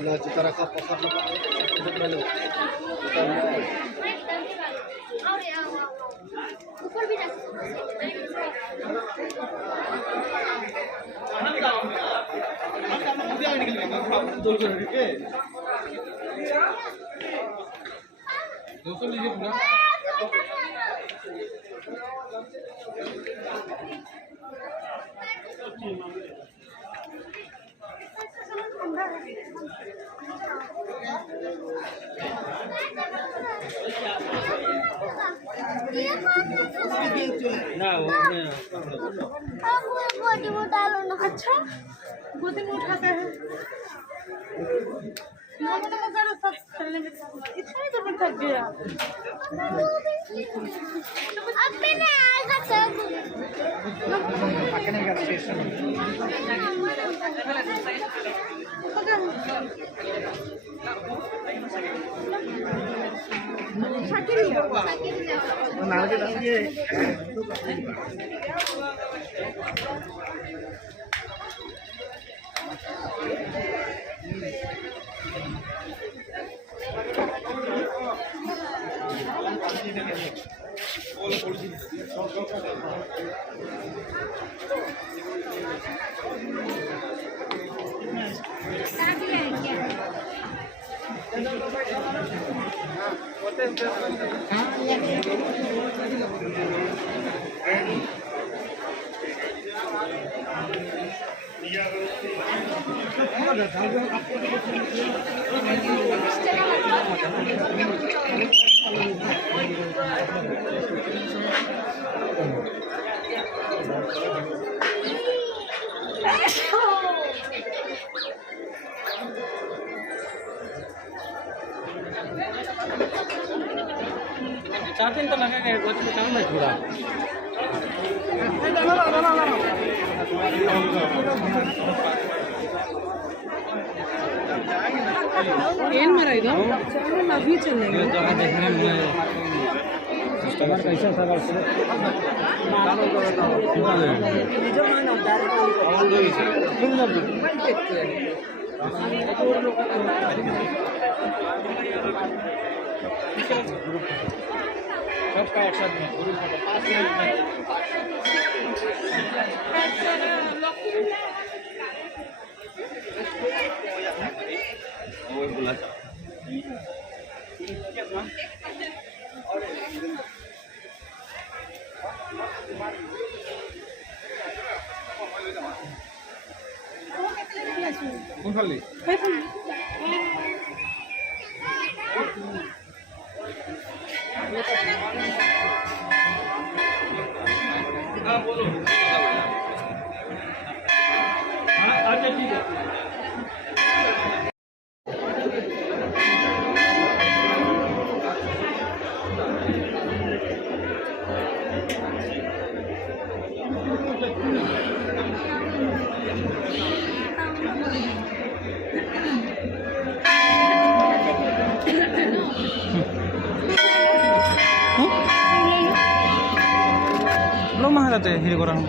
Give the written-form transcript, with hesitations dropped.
Kalau cita rasa pasar lepas untuk melu. ऊपर भी ना वो अब वो बॉडी में डालो ना। अच्छा गोदी में उठाता है मोबाइल में करो सब खेलने में इतना तो मैं थक गया अब भी नहीं आएगा सब पकने का स्टेशन नारके डालिए चार्जिंग तो लगा है कुछ काम है थोड़ा ಏನ್ ಮರ ಇದು ಅಭಿ ಚलेंगे जगह देखने में कस्टमर कैसा सवाल सुनो सबका एक साथ में ग्रुप में 5 मिनट में वो बोला कौन खाली हाँ बोलो हाँ अच्छा ठीक है lo mahal ate hiri korang